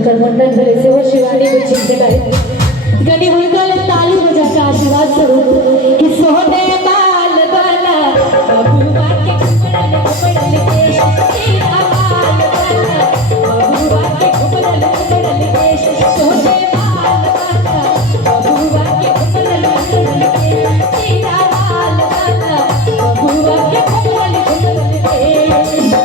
जिनकर मंडन भले से वो शिवानी को छीन के गनी हुनका ले ताली बजा के आशीर्वाद स्वरूप कि सोने बाल वाला बबुआ के कुपड़ल देश तेरा बाल वाला बबुआ के कुपड़ल देश सोने बाल वाला बबुआ के कुपड़ल देश तेरा बाल वाला बबुआ के कुपड़ल देश।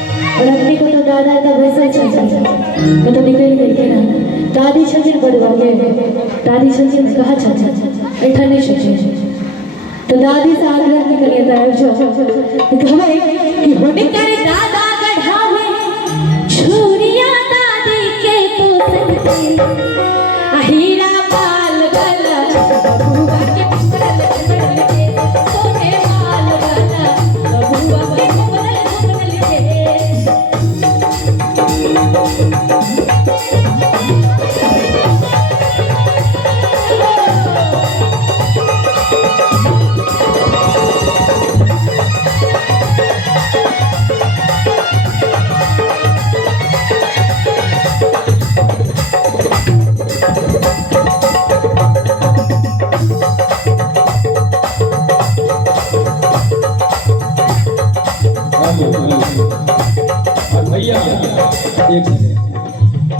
दादा का वैसा मैं तो निकल गई थी ना दादी छजिन बड़वा के दादी छजिन कहा छजिन ऐठा नहीं छजिन तो दादी से आग्रह निकलिए दाई जो कहवे कि होने करे दादा गढ़ावे छुरिया दादी के पोसन अहीरा पाल गला बबुआ के कुपड़ल के सोने माल गला बबुआ के कुपड़ल के भैया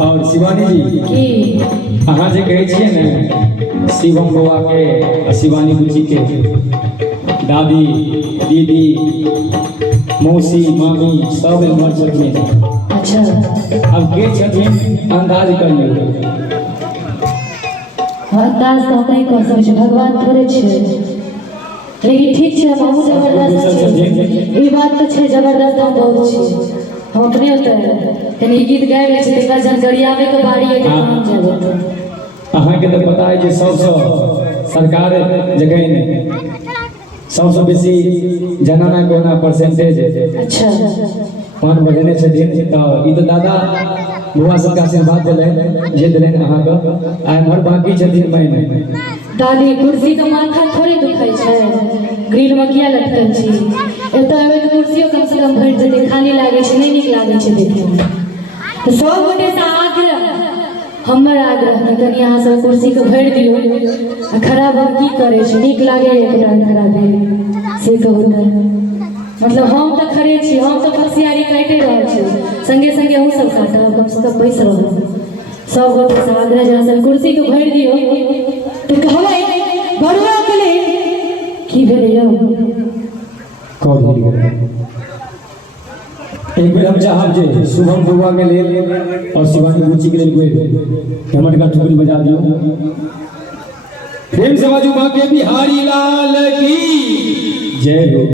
और शिवानी जी अहाँ जे कहे छिए ने शिवम बाबा के और शिवानी बुची के दादी दीदी मौसी मामी सब मर छथिन। अच्छा अब के छथिन अंदाज कर लियो। अंदाज तो नहीं कर सकै भगवान थोड़े छे लेकिन ठीक है बहुत जबरदस्त है। ये बात तो छे जबरदस्त हम बहुत छे हम अपने होते हैं यानी गीत गाए ले छे तेका जनगरिया में के बाड़ी है कि हम जाबे अहाँ के तो पता है जे सबसे सरकार जगह ने सबसे बेसी जनना कोना परसेंटेज अच्छा पान बजने छथिन तो ई तो दादा बुआ सब का आशीर्वाद देले जे देले अहाँ के आ हमर बाकी छथिन मैंने दादी कुर्सी का माथा थोड़ी दुखाई छे ग्रिल में किया लटकल छी एतो एबे कुर्सियो कम से कम भर जते खाली लागे छे नहीं निक लागे छे देखे में तो सब गोटे से आग्रह हमर आग्रह कि कनी अहाँ सब कुर्सी के भर दियो आ खराब हम की करे छे निक लागे एकरा खराब से कहू मतलब हम तो खड़े छी हम तो पसियारी काटे रहल छी संगे संगे हम सब काटब कम से कम बैस रहब सब गोटे से आग्रह जरा सब कुर्सी के भर दियो तो कहबै बड़ुआ के लिए की भेले यौ कौन एक बेर हम चाहब जे शुभम बुआ के लिए और शिवानी बुची के लिए कोई हमर का ठुकरी बजा दियो। प्रेम से बाजू मां के बिहारी लाल की जय हो।